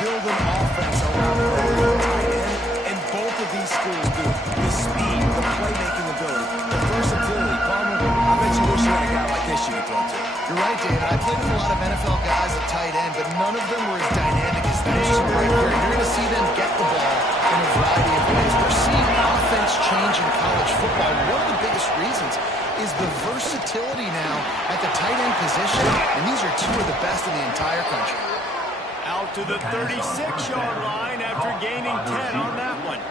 build an offense around the tight end, and both of these schools do. The speed, the playmaking ability, the versatility. Palmer, I bet you wish you had a guy like this you could throw to. You're right, David. I played with a lot of NFL guys at tight end, but none of them were as dynamic as these two right here. You're going to see them get the ball in a variety of ways. We're seeing offense change in college football. One of the biggest reasons is the versatility now at the tight end position, and these are two of the best in the entire country. Out to the 36-yard line after gaining 10 on that one.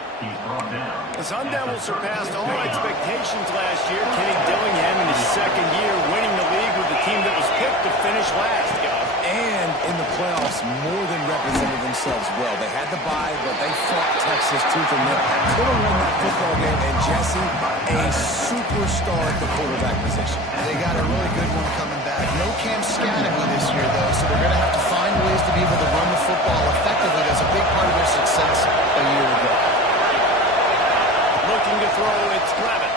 The Sun Devils surpassed all expectations last year. Kenny Dillingham in his second year winning the league with the team that was picked to finish last, guys. And in the playoffs, more than represented themselves well. They had the bye, but they fought Texas tooth and nail. Could have won that football game, and Jesse, a superstar at the quarterback position. They got a really good one coming back. No Cam Scatterby this year, though, so they're going to have to find ways to be able to run the football effectively. That's a big part of their success a year ago. Looking to throw, it's Clement.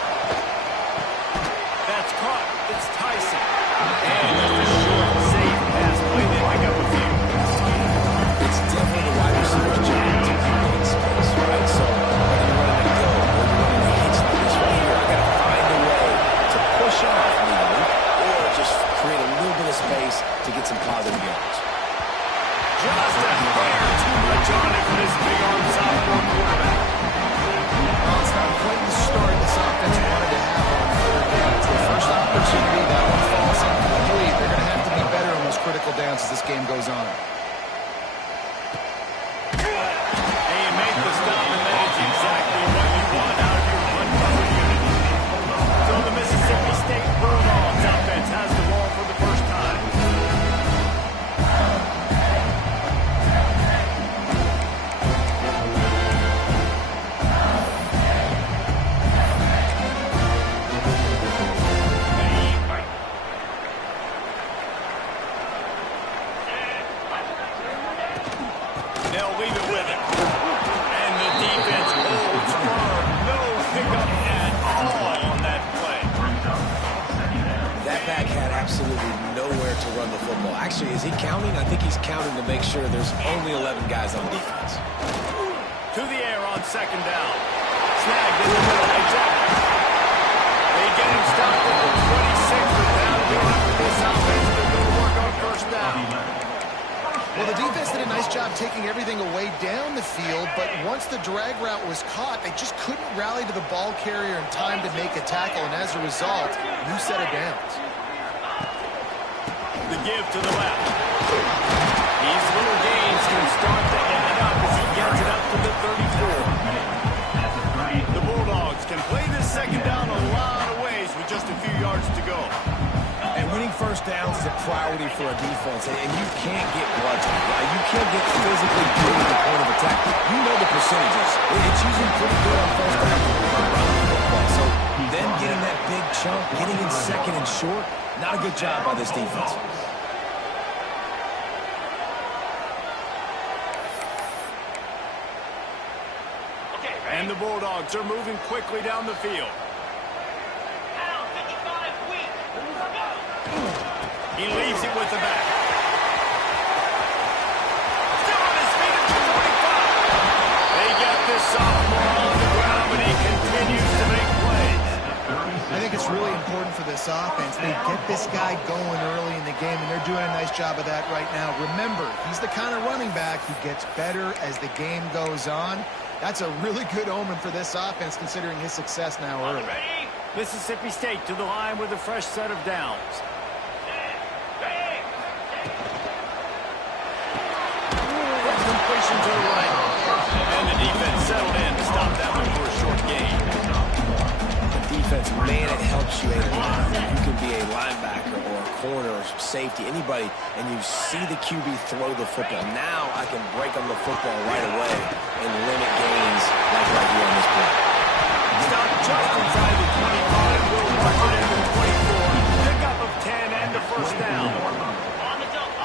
That's caught. It's Tyson. And just a short, safe pass play. They pick up a few. It's definitely the wide receiver's job to create space, right? So whether you're running a go or you're running a hitch like this right here, I got to find a way to push off legally or just create a little bit of space to get some positive yards. Just a hair too much on it for this big arm sophomore quarterback. Well, it's not quite the start this offense wanted to have on third down. It's their first opportunity. That one falls incomplete. They're going to have to be better on those critical downs as this game goes on. And you make the stop, and that is exactly what you want out of your one-cover unit. So the Mississippi State Bulldogs offense has the ball for the first time. They'll leave it with it. And the defense holds firm. No pickup at all on that play. That back had absolutely nowhere to run the football. Actually, is he counting? I think he's counting to make sure there's only 11 guys on defense. To the air on second down. Snagged in the middle. Exactly. They get him stopped at the 26, but now to go after this offense. They're going to work on first down. Well, the defense did a nice job taking everything away down the field, but once the drag route was caught, they just couldn't rally to the ball carrier in time to make a tackle, and as a result, new set of downs. The give to the left. These little gains can start to add up as he gets it up to the 34. The Bulldogs can play this second down a lot of ways with just a few yards to go. And winning first downs is a priority for a defense, and you can't get bludgeoned, right? You can't get physically good at the point of attack. You know the percentages. It's usually pretty good on first down around the football. So then getting that big chunk, getting in second and short, not a good job by this defense. And the Bulldogs are moving quickly down the field. He leaves it with the back. Still on his feet at the 45. They get this sophomore on the ground, but he continues to make plays. I think it's really important for this offense. They get this guy going early in the game, and they're doing a nice job of that right now. Remember, he's the kind of running back who gets better as the game goes on. That's a really good omen for this offense, considering his success now early. Mississippi State to the line with a fresh set of downs. Completion to the right. And the defense settled in to stop that one for a short gain. Defense, man, it helps you a lot. You can be a linebacker or a corner or safety, anybody, and you see the QB throw the football. Now I can break on the football right away and limit gains like right here on this play. Stop just inside the 25. Will rush it into the 24. Pickup of 10 and the first down.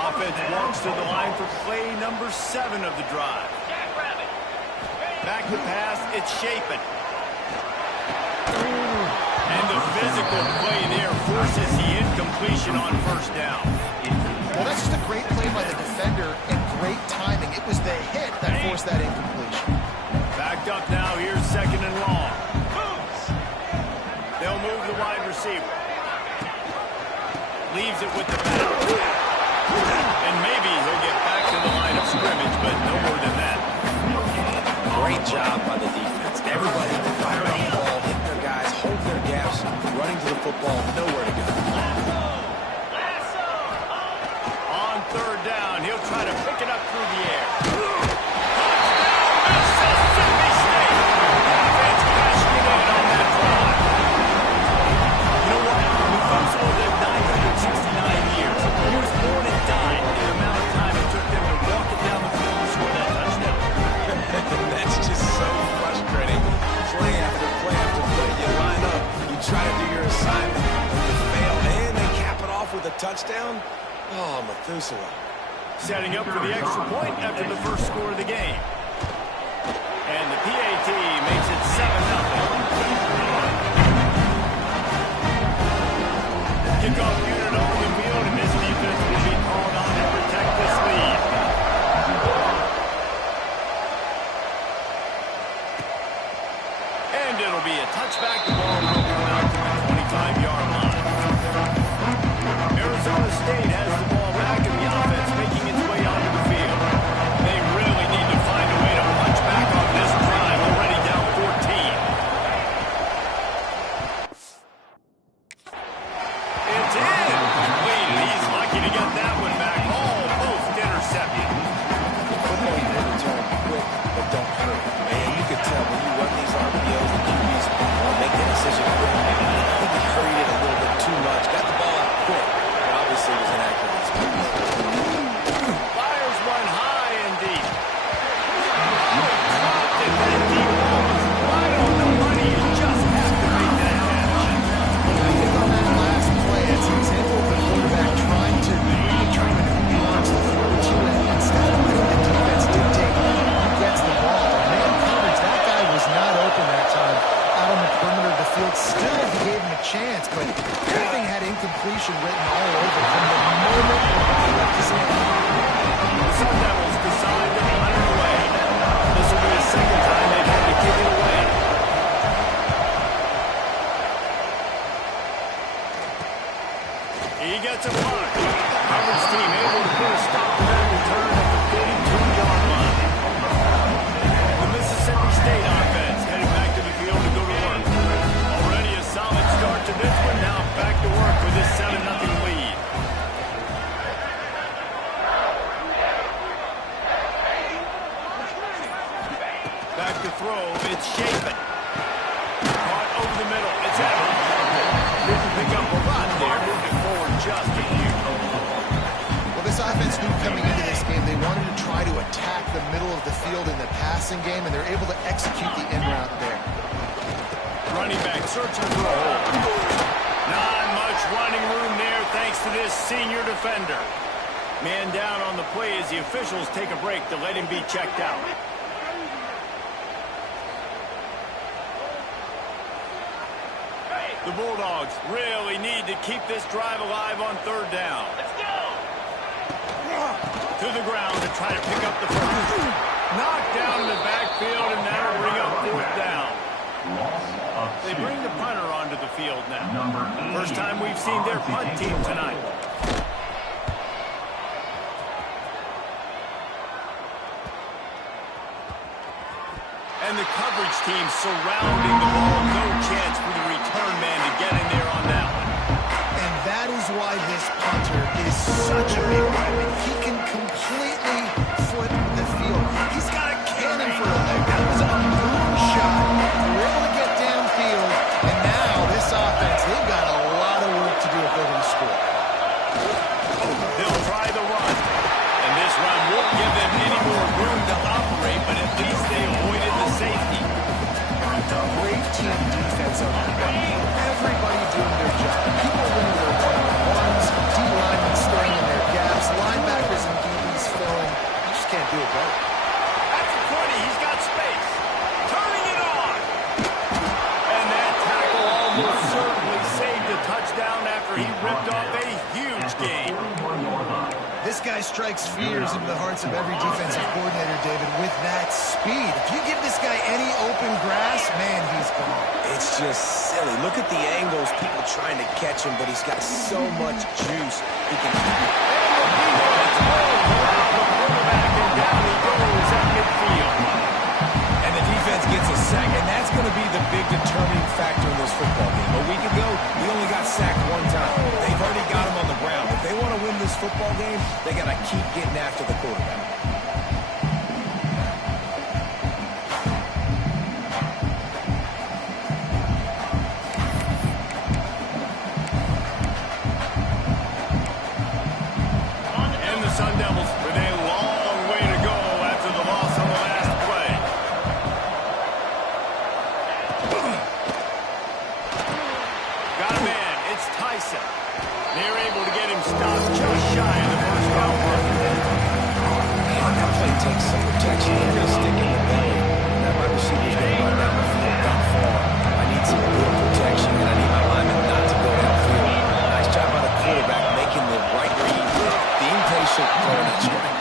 Offense walks to the line for play number 7 of the drive. Back to pass, it's Chapin. And the physical play there forces the incompletion on first down. Well, that's just a great play by the defender, and great timing. It was the hit that forced that incompletion. Backed up now. Here's second and long. They'll move the wide receiver. Leaves it with the back. And maybe he'll get back to the line of scrimmage, but no more than that. Great job by the defense. Everybody fired on the ball, hit their guys, hold their gaps, running to the football, nowhere to go. On third down, he'll try to pick it up through the air. Mississippi State! Defense cashed it in on that drive. You know what? Methuselah lived 969 years. He was born and died in the amount of time it took them to walk it down the field to score that touchdown. That's just so frustrating. Play after play after play. You line up, you try to do your assignment, and you fail, and they cap it off with a touchdown. Oh, Methuselah. Setting up for the extra point after the first score of the game. And the PAT makes it 7-0. Kickoff unit on the field, and this defense will be called on to protect this lead. And it'll be a touchback. The ball will come out to the 25-yard line. Arizona State has the ball back, and the offense making its way onto the field. They really need to find a way to punch back on this drive, already down 14. It's in. Complete. He's lucky to get that one back. Almost intercepted. Football, you never turn quick, but don't hurt. Man, you can tell when you run these RPOs, the QBs want to make that decision quick. I think he hurried it a little bit too much. Got the ball out quick, but obviously was inaccurate. Fires one high and deep. Dropped it. That deep ball was right on the money. You just have to make that catch. I think on that last play, it's an example of the quarterback trying to determine who he wants to throw to, and instead of letting the defense dictate who gets the ball. Man coverage, that guy was not open that time out on the perimeter of the field. Still, he gave him a chance, but everything had incompletion written all over from the moment the ball left his hand. The Sun Devils decide to run it away. This will be the second time they've had to kick it away. He gets a block. Coverage team able to put a stop to that return at the 32-yard line. The Mississippi State offense headed back to the field to go to work. Already a solid start to this one. Now back to work with this 7-0 lead. Back to throw. It's Chapin. Caught over the middle. It's Evans. Didn't pick up a lot there. Moving forward just a few. Well, this offense knew coming into this game they wanted to try to attack the middle of the field in the passing game, and they're able to execute the in route there. Running back searching for a hole. Not much running room there thanks to this senior defender. Man down on the play as the officials take a break to let him be checked out. The Bulldogs really need to keep this drive alive on third down. Let's go! To the ground to try to pick up the first. Knocked down in the backfield, and that'll bring up fourth down. They bring the punter onto the field now. First time we've seen their punt team tonight. And the coverage team surrounding the ball. No chance for the return man to get in there on that one. And that is why this punter is such a big weapon. He can completely flip the field. He's got a cannon for a leg. That was a boom shot. They were able to get downfield, and now this offense, they've got a lot of work to do if they're going to score. They'll try the run. And this run won't give them any more room to operate, but at least they avoided the safety. Great team defense on the ground. Everybody doing their job. People winning their one-on-ones, D-linemen staying in their gaps, linebackers and DBs filling. You just can't do it better. At the 20, he's got space. Turning it on. And that tackle almost certainly saved a touchdown after he ripped off a huge gain. This guy strikes fears into the hearts of every defensive coordinator, David, with that speed. If you give this guy any open grass, man, he's gone. It's just silly. Look at the angles, people trying to catch him, but he's got so much juice. He can... Down he goes at midfield. And the defense gets a sack, and that's going to be the big determining factor in this football game. A week ago, he only got sacked one time. They've already got him on the ground. If they want to win this football game, they got to keep getting after the quarterback. And the Sun Devils with a long way to go after the loss on the last play. Got a man. It's Tyson. They're able to get him stopped just shy of the first down mark. Man, that play takes some protection. They're going to stick in the belly. And that wide receiver's going to run down the field, not far. I need some good protection, and I need my lineman not to go downfield. Nice job by the quarterback making the right read. Being patient, throwing that strike.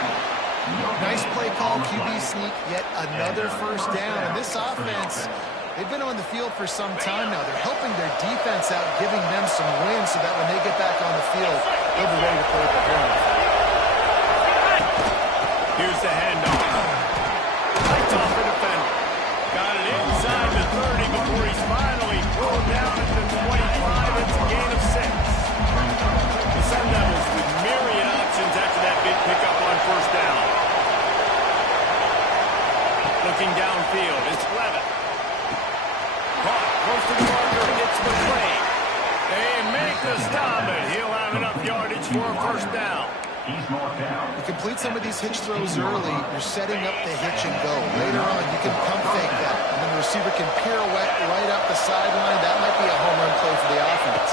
Nice play call, QB sneak, yet another first down. And this offense, they've been on the field for some time now. They're helping their defense out, giving them some wins so that when they get back on the field, they'll be ready to play at the home. Here's the handoff. Lights off the defender. Got it inside the 30 before he's finally pulled down at the 25. It's a gain of 6. The Sun Devils with myriad options after that big pickup on first down. Looking downfield, it's Levitt. Caught, close to the marker, hits the play. They make the stop, and he'll have enough yardage for a first down. You complete some of these hitch throws early, you're setting up the hitch and go. Later on, you can pump fake that, and then the receiver can pirouette right up the sideline. That might be a home run play for the offense.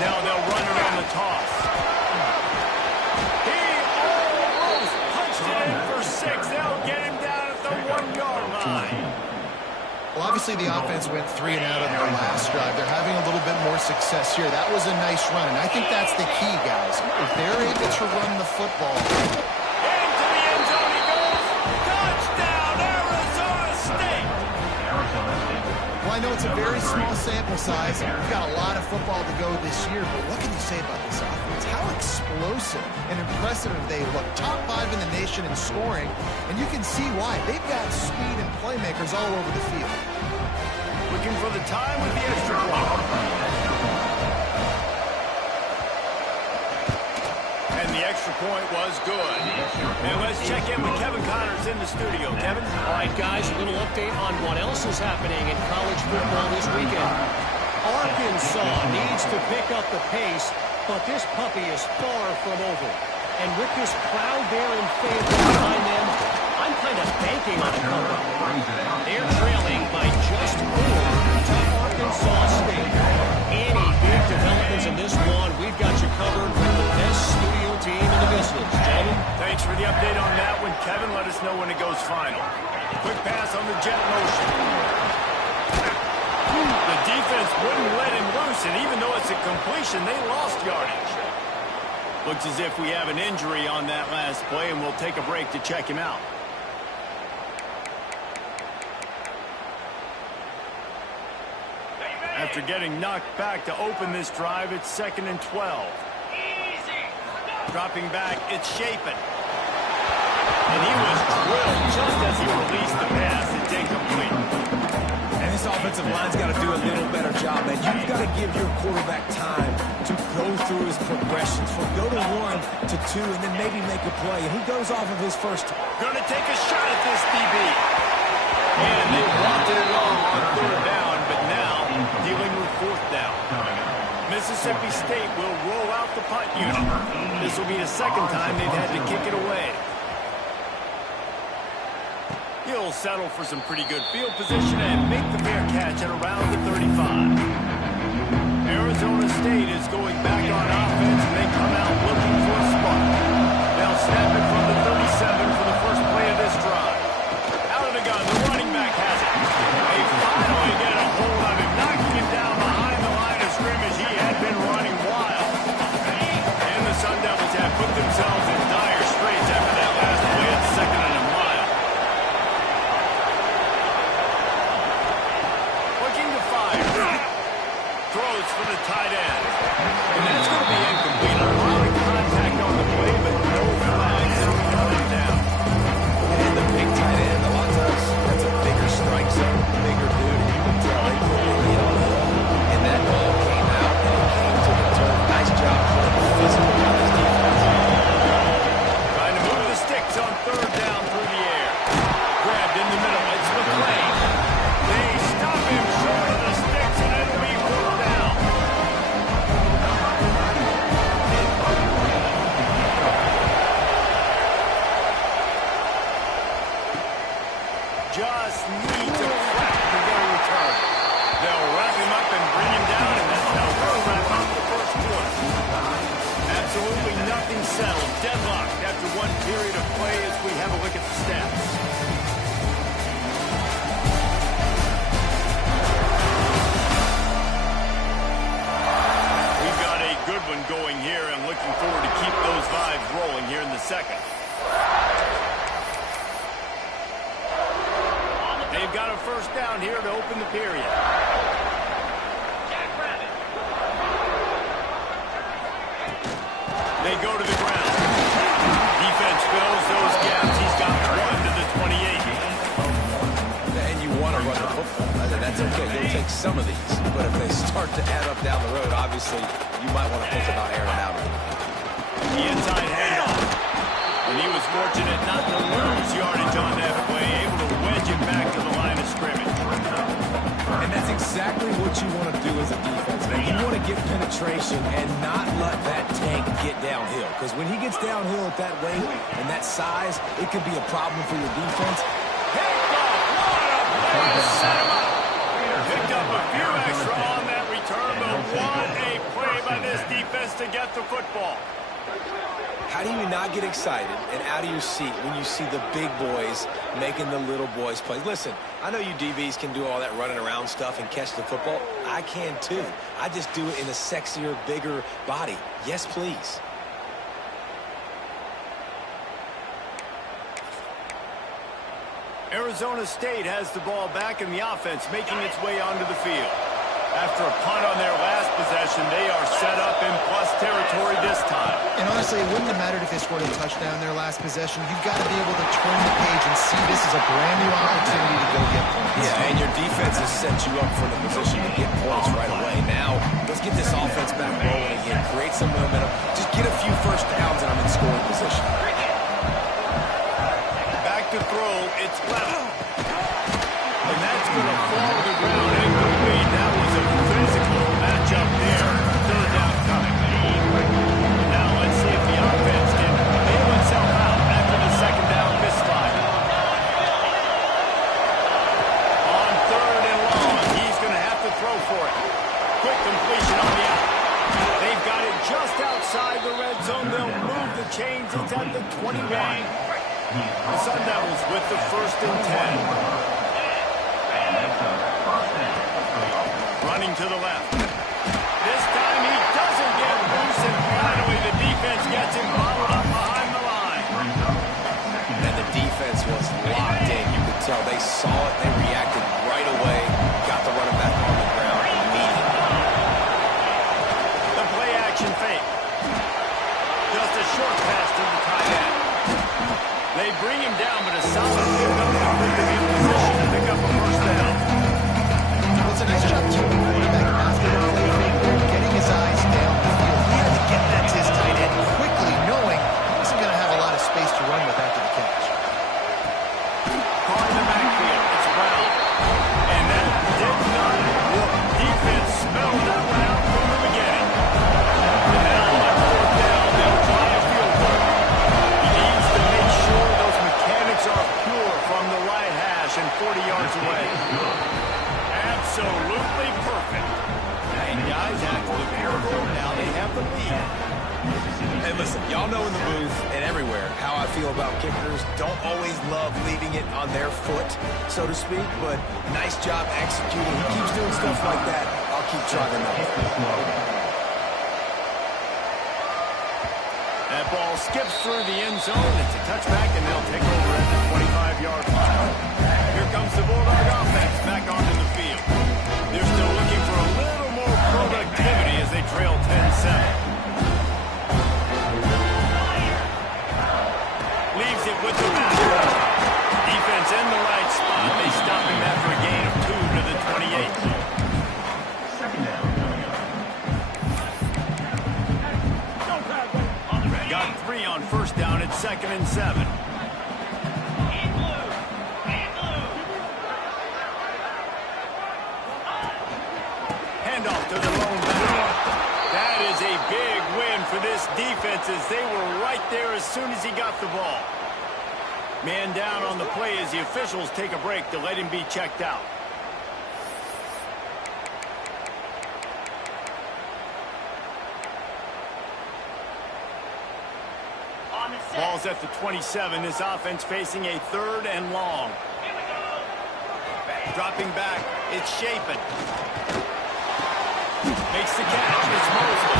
Now they'll run it on the toss. He almost punched it in for 6. They'll get him down at the 1-yard line. Well, obviously the offense went 3 and out on their last drive. They're having a little bit more success here. That was a nice run, and I think that's the key, guys. If they're able to run the football. Into the end zone he goes. Touchdown, Arizona State. Well, I know it's a very small sample size. We've got a lot of football to go this year, but what can you say about this offense? How explosive and impressive they look. Top 5 in the nation in scoring, and you can see why. They've got speed and playmakers all over the field. Looking for the time with the extra point. And the extra point was good. And let's check in with Kevin Connors in the studio. Kevin? All right, guys, a little update on what else is happening in college football this weekend. Arkansas needs to pick up the pace, but this puppy is far from over. And with this crowd there in favor behind them, I'm kind of banking on a comeback. They're trailing by just 4 to Arkansas State. Any big developments in this one, we've got you covered with the best studio team in the business. Gentlemen? Thanks for the update on that one, Kevin. Let us know when it goes final. Quick pass on the jet motion. The defense wouldn't let him loose, and even though it's a completion, they lost yardage. Looks as if we have an injury on that last play, and we'll take a break to check him out. After getting knocked back to open this drive, it's 2nd and 12. Dropping back, it's Shapen. And he was drilled just as he released the pass. It's incomplete. And this offensive line's got to do a little better job, man. You've got to give your quarterback time to go through his progressions. From go to 1 to 2 and then maybe make a play. And he goes off of his first. Going to take a shot at this DB. And they wanted it all on 3rd down, but now dealing with 4th down. Mississippi State will roll out the punt unit. This will be the 2nd time they've had to kick it away. He'll settle for some pretty good field position and make the fair catch at around the 35. Arizona State is going back on offense, and they come out looking for a spark. They'll snap it from the 37 for the first play of this drive. Out of the gun, the running back has it. They finally get a hold of him, knocking him down behind the line of scrimmage. He had been running wild. And the Sun Devils have put themselves in here to open the period. They go to the ground. Defense fills those gaps. He's got one to the 28. And you want to run the football. That's okay. You'll take some of these. But if they start to add up down the road, obviously, you might want to think about airing out. The inside handoff. And he was fortunate not to lose yardage on that play, able to wedge it back to the line of scrimmage. And that's exactly what you want to do as a defense, man. You want to get penetration and not let that tank get downhill. Because when he gets downhill at that weight and that size, it could be a problem for your defense. Set him up. Picked up a few extra on that return, but what a play by this defense to get the football. How do you not get excited and out of your seat when you see the big boys making the little boys play? Listen, I know you DBs can do all that running around stuff and catch the football. I can too. I just do it in a sexier, bigger body. Yes, please. Arizona State has the ball back in the offense, making its way onto the field. After a punt on their last possession, they are set up in plus territory this time. And honestly, it wouldn't have mattered if they scored a touchdown their last possession. You've got to be able to turn the page and see this as a brand new opportunity to go get points. Yeah, and your defense has set you up for the position to get points right away. Now, let's get this offense back rolling again. Create some momentum. Just get a few first downs and I'm in scoring position. Back to throw. It's left. And that's going to fall to the ground. Incomplete. That was a physical matchup there. Third down coming. Now let's see if the offense can bail itself out after the second down misfire. On third and long, he's going to have to throw for it. Quick completion on the out. They've got it just outside the red zone. They'll move the chains. It's at the 21. The Sun Devils with the 1st and 10. Running to the left. This time he doesn't get loose, and finally the defense gets him bottled up behind the line. And the defense was locked in. You could tell they saw it. They reacted right away. Got the running back on the ground immediately. The play action fake. Just a short pass to the tight end. They bring him down, but a solid pickup to put them in position to pick up a first down. Well, it's a nice job, too, the quarterback after the play fake there, getting his eyes down the field. He had to get that to his tight end quickly, knowing he wasn't going to have a lot of space to run with after the catch. Caught in the backfield. It's Brown. And that did not work. Defense smelled that one out from the beginning. And now on fourth down, they'll try a field goal. He needs to make sure those mechanics are pure from the right hash and 40 yards away. Absolutely perfect. And guys, after the field goal, now they have the lead. And listen, y'all know in the booth and everywhere how I feel about kickers. Don't always love leaving it on their foot, so to speak, but nice job executing. He keeps doing stuff like that. I'll keep trying them. That ball skips through the end zone. It's a touchback, and they'll take over at the 25-yard line. Here comes the Bulldog offense back onto the field. They're still looking for a little more productivity as they trail 10-7. Leaves it with the back. Defense in the right spot. They stop him after a gain of 2 to the 28. Got 3 on first down at 2nd and 7. Handoff to the lone back. That is a big win for this defense as they were right there as soon as he got the ball. Man down on the play as the officials take a break to let him be checked out. Ball's at the 27. This offense facing a 3rd and long. Dropping back. It's Shapen. Makes the catch. It's Mosley.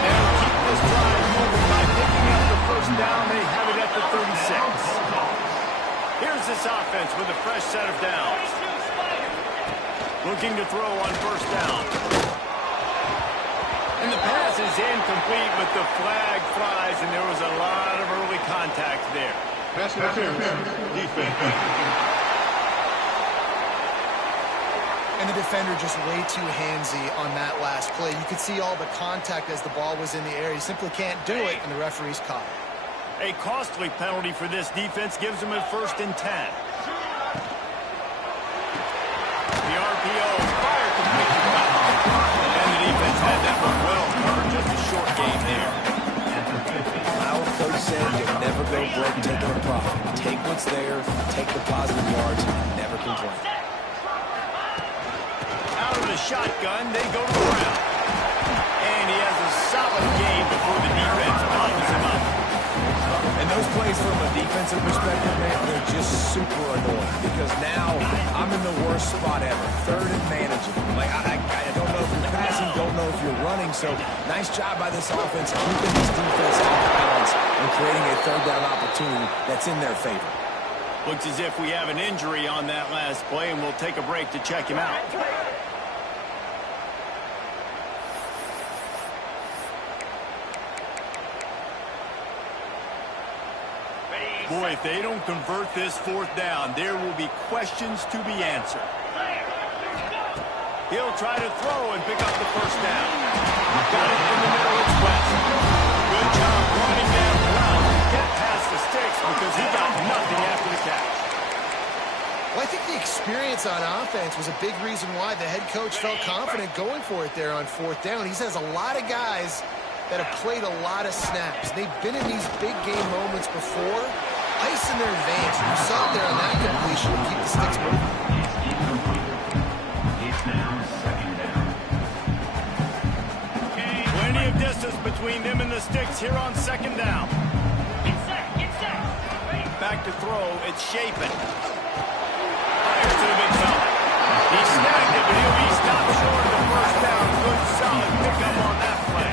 They'll keep this drive moving by picking up the first down. They have it at the 36. Here's this offense with a fresh set of downs. Looking to throw on first down. And the pass is incomplete, but the flag flies, and there was a lot of early contact there. Pass interference. Defense. And the defender just way too handsy on that last play. You could see all the contact as the ball was in the air. He simply can't do it, and the referee's caught it. A costly penalty for this defense gives them a 1st and 10. The RPO fired completely. And the defense had that one well covered. Just a short game there. Our coach said you'll never go broke taking a profit. Take what's there, take the positive yards, and never complain. Out of the shotgun, they go to the ground. And he has a solid game before the defense bobbles him up. And those plays from a defensive perspective, man, they're just super annoying because now I'm in the worst spot ever. 3rd and manageable. Like, I don't know if you're passing, don't know if you're running. So nice job by this offense keeping this defense off balance and creating a 3rd down opportunity that's in their favor. Looks as if we have an injury on that last play, and we'll take a break to check him out. Boy, if they don't convert this 4th down, there will be questions to be answered. He'll try to throw and pick up the 1st down. Got it in the middle, it's West. Good job running that route. Get past the sticks because he got nothing after the catch. Well, I think the experience on offense was a big reason why the head coach felt confident going for it there on 4th down. He says a lot of guys that have played a lot of snaps. They've been in these big game moments before. Ice in their veins. You saw it there on that completion to keep the sticks moving. Plenty of distance between them and the sticks here on 2nd down. Back to throw. It's Chapin. Fires to the big fella. He snagged it, but he'll be stopped short of the 1st down. Good solid pickup on that play.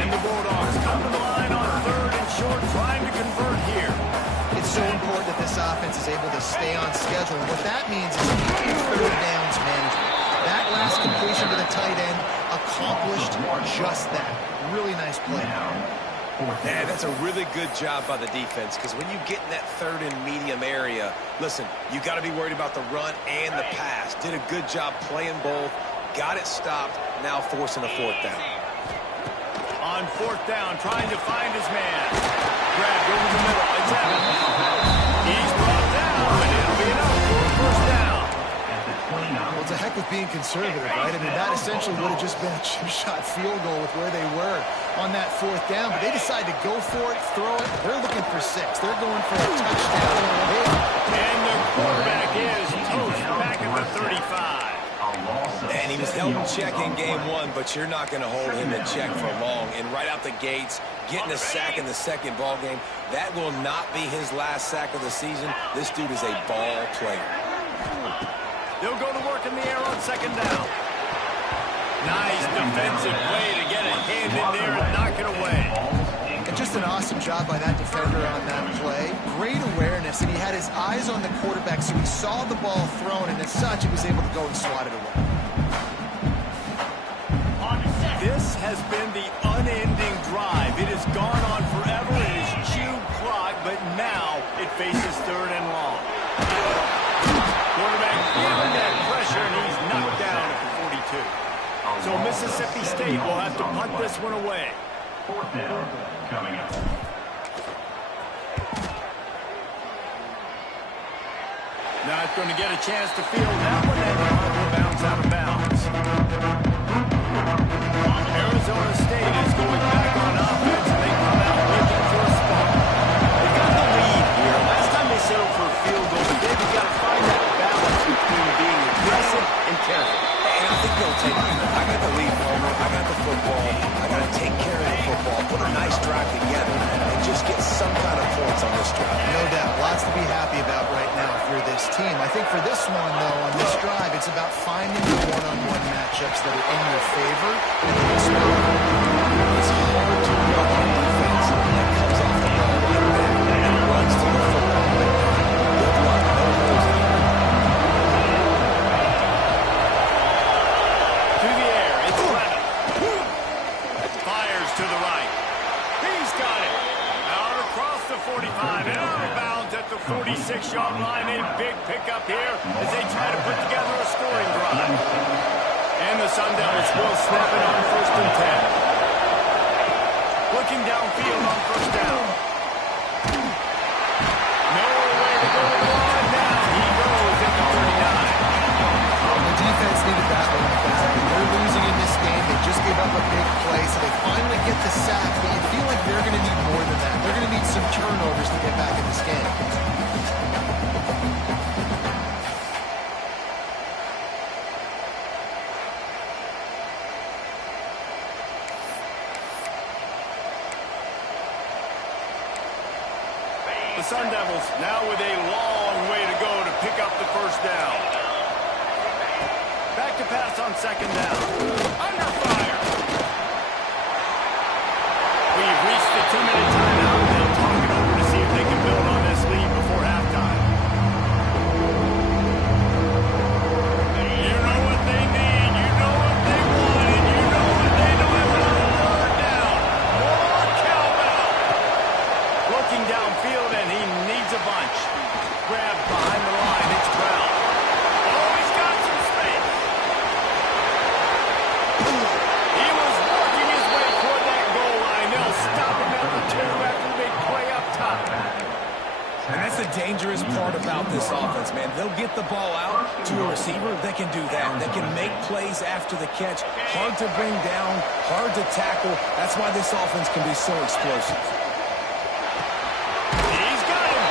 And the Bulldogs come to the line on 3rd and short, trying to convert here. It's so important that this offense is able to stay on schedule. And what that means is keeping 3rd downs manageable. That last completion to the tight end accomplished just that. Really nice play. Man, that's a really good job by the defense because when you get in that 3rd and medium area, listen, you got to be worried about the run and the pass. Did a good job playing both, got it stopped, now forcing a 4th down. On 4th down, trying to find his man. Grabbed over the middle. It's Evans. He's brought down, but it'll be enough for a 1st down. Well, it's a heck of being conservative, right? I mean, that essentially would have just been a chip shot field goal with where they were on that 4th down. But they decided to go for it, throw it. They're looking for 6. They're going for a touchdown. And the quarterback is toast back at the 35. And he was held in check in game 1, but you're not going to hold him in check for long. And right out the gates, getting a sack in the 2nd ball game, that will not be his last sack of the season. This dude is a ball player. They'll go to work in the air on 2nd down. Nice defensive play to get a hand in there and knock it away. And just an awesome job by that defender on that play. Great awareness, and he had his eyes on the quarterback, so he saw the ball thrown, and as such, he was able to go and swat it away. This has been the unending drive. It has gone on forever. It has chewed clock, but now it faces 3rd and long. Quarterback feeling that pressure, and he's knocked down at the 42. So Mississippi State will have to punt this one away. 4th down coming up. Not going to get a chance to field that one, and will bounce out of bounds. Arizona State is going back on offense, and they come out looking for a spark. They got the lead here. Last time they settled for a field goal, but they've got to find that balance between being aggressive and careful. And I think they'll take it. I got the lead, Homer. I got the football. I got to take care of the football, put a nice drive together, and just get some kind of points on this drive. No doubt. Lots to be happy about right now for this team. I think for this one, though, on this drive, it's about finding the one-on-one matchups that are in your favor and then exploring. It's hard to run on defense that comes off the ball like that and runs to the football like that. Good luck. No holes there. snap it on 1st and 10. Looking downfield on 1st down. No way to go to the line now. He goes at the 39. The defense needed that one back. They're losing in this game. They just gave up a big play, so they finally get the sack, but you feel like they're going to need more than that. They're going to need some turnovers to get back in this game. The Sun Devils now with a long way to go to pick up the 1st down. Back to pass on 2nd down. Under fire. We've reached the 2-minute timeout. They'll talk it over to see if they can build on this lead before halftime. You know what they need. You know what they want. And you know what they don't have another 3rd down. More cowbell. Looking downfield, and he needs a bunch. Grabbed behind the line. It's Brown. Oh, he's got some space. He was working his way toward that goal line. They'll stop him at the 2 after the big play up top. And that's the dangerous part about this offense, man. They'll get the ball out to a receiver. They can do that. They can make plays after the catch. Hard to bring down, hard to tackle. That's why this offense can be so explosive. He's got him.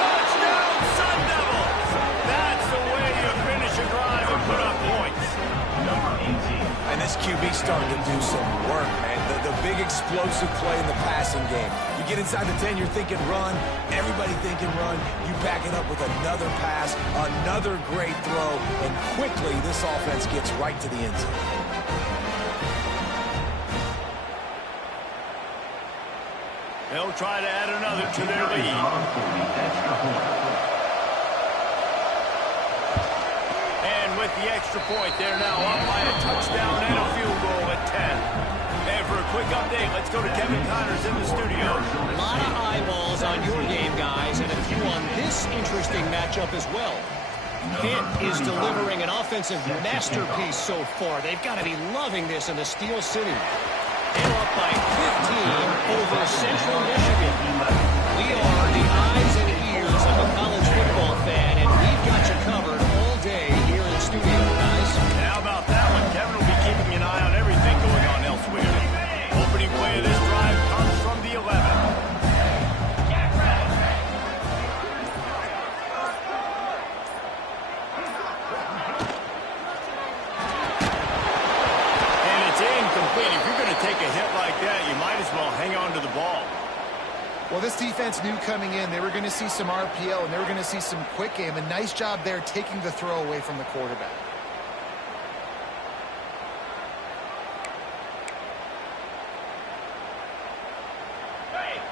Touchdown, Sun Devils. That's the way you finish a drive and put up points. And this QB's starting to do some work, man. The big explosive play in the passing game. You get inside the 10, you're thinking run. Everybody thinking run. You back it up with another pass, another great throw, and quickly this offense gets right to the end zone. They'll try to add another to their lead. And with the extra point, they're now up by a touchdown and a field goal at 10. And for a quick update, let's go to Kevin Connors in the studio. A lot of eyeballs on your game, guys, and a few on this interesting matchup as well. Pitt is delivering an offensive masterpiece so far. They've got to be loving this in the Steel City. They're up by 15 over Central Michigan. We are the eyes and ears of a college football fan, and we've got you covered all day here in the studio, guys. How about that one? Kevin will be keeping an eye on everything going on elsewhere. Opening play of this drive comes from the 11. If you're going to take a hit like that, you might as well hang on to the ball. Well, this defense knew coming in they were going to see some RPO and they were going to see some quick game. A nice job there taking the throw away from the quarterback.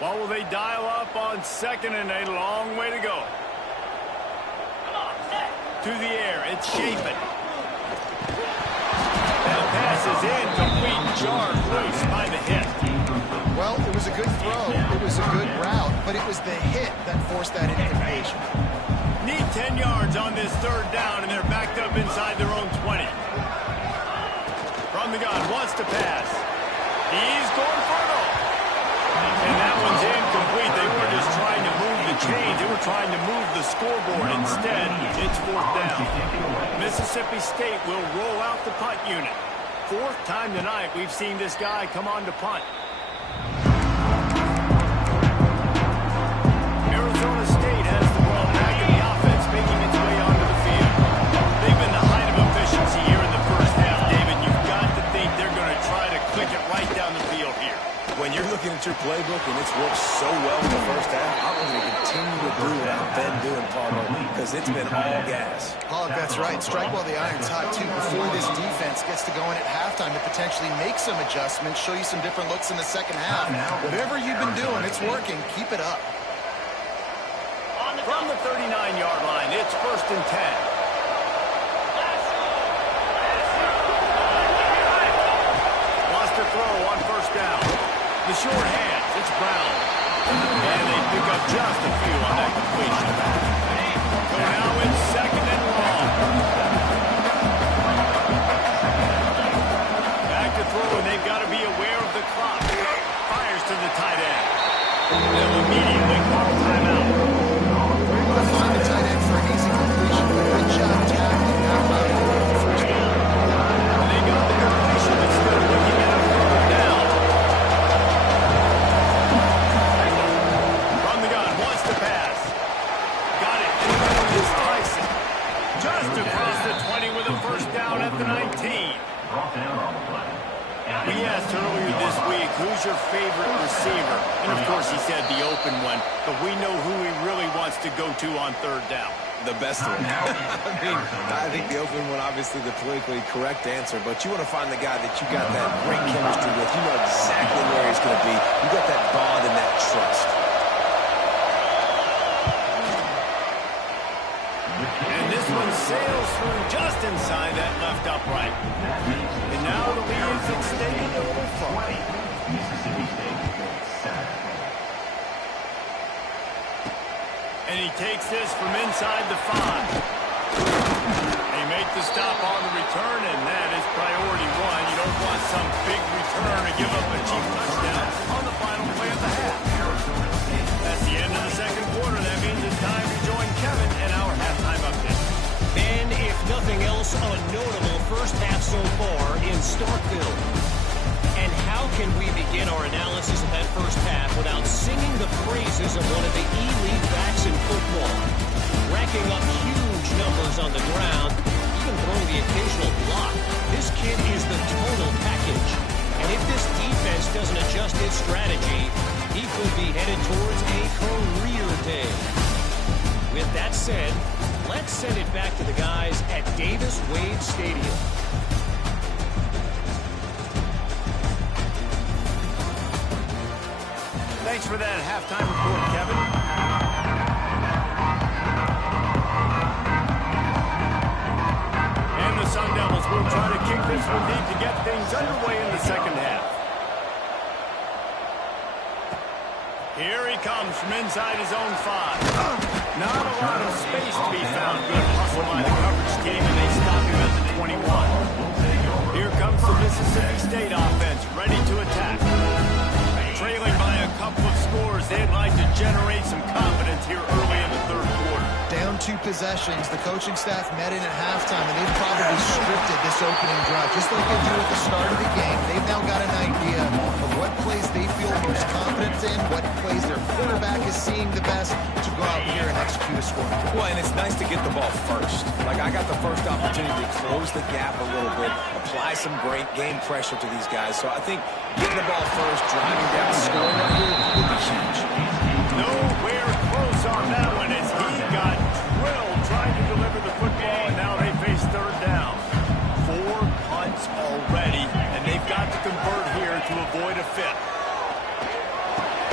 Well, will they dial up on 2nd and a long way to go? To the air, it's Chapin. That pass is incomplete, jarred loose by the hit. Well, it was a good throw, it was a good route, but it was the hit that forced that incompletion. Need 10 yards on this 3rd down, and they're backed up inside their own 20. From the gun, wants to pass. He's going for it all. And that one's incomplete. They were just trying to move the chains. They were trying to move the scoreboard. Instead, it's 4th down. Mississippi State will roll out the punt unit. 4th time tonight we've seen this guy come on to punt. Arizona State has the ball back in the offense, making its way onto the field. They've been the height of efficiency here in the 1st half, David. You've got to think they're going to try to click it right down the field here. When you're looking at your playbook and it's worked so well in the 1st half, I'm going to continue to do what I've been doing, Paulo, because it's been all gas. Pollock, that's right. Strike while the iron's hot, too, before this defense gets to going at halftime to potentially make some adjustments, show you some different looks in the 2nd half. Whatever you've been doing, it's working. Keep it up. From the 39-yard line, it's 1st and 10. Throw on 1st down. The short hands, it's Brown. And they pick up just a few on that completion. So now it's 2nd and long. Back We asked earlier this week, who's your favorite receiver? And of course he said the open one, but we know who he really wants to go to on third down. The best one. I think the open one, obviously the politically correct answer, but you want to find the guy that you got that great chemistry with. You know exactly where he's going to be. You got that bond and that trust. And this one sails through just inside that left upright. And now the lead is extended a little far. Mississippi State, 7. And he takes this from inside the 5. They make the stop on the return, and that is priority one. You don't want some big return to give up a cheap touchdown on the final play of the half. That's the end of the second quarter. That means it's time to join Kevin and our halftime update. And if nothing else, a notable first half so far in Starkville. And how can we begin our analysis of that first half without singing the praises of one of the elite backs in football? Racking up huge numbers on the ground, even throwing the occasional block. This kid is the total package. And if this defense doesn't adjust its strategy, he could be headed towards a career day. With that said, let's send it back to the guys at Davis-Wade Stadium. Thanks for that halftime report, Kevin. And the Sun Devils will try to kick this one deep to get things underway in the second half. Here he comes from inside his own 5. Not a lot of space to be found. Good hustle by the coverage team, and they stop him at the 21. Here comes the Mississippi State offense, ready to attack. Trailing by a couple of scores, they'd like to generate some confidence here early in the third quarter. Down 2 possessions, the coaching staff met in at halftime, and they've probably scripted this opening drive. Just like they do at the start of the game, they've now got an idea of what plays they feel most confident in, what plays their quarterback is seeing the best to go out here and execute a score. Well, and it's nice to get the ball first. Like, I got the first opportunity to close the gap a little bit, apply some great game pressure to these guys. So I think getting the ball first, driving down, scoring right here would be huge. Nowhere close on that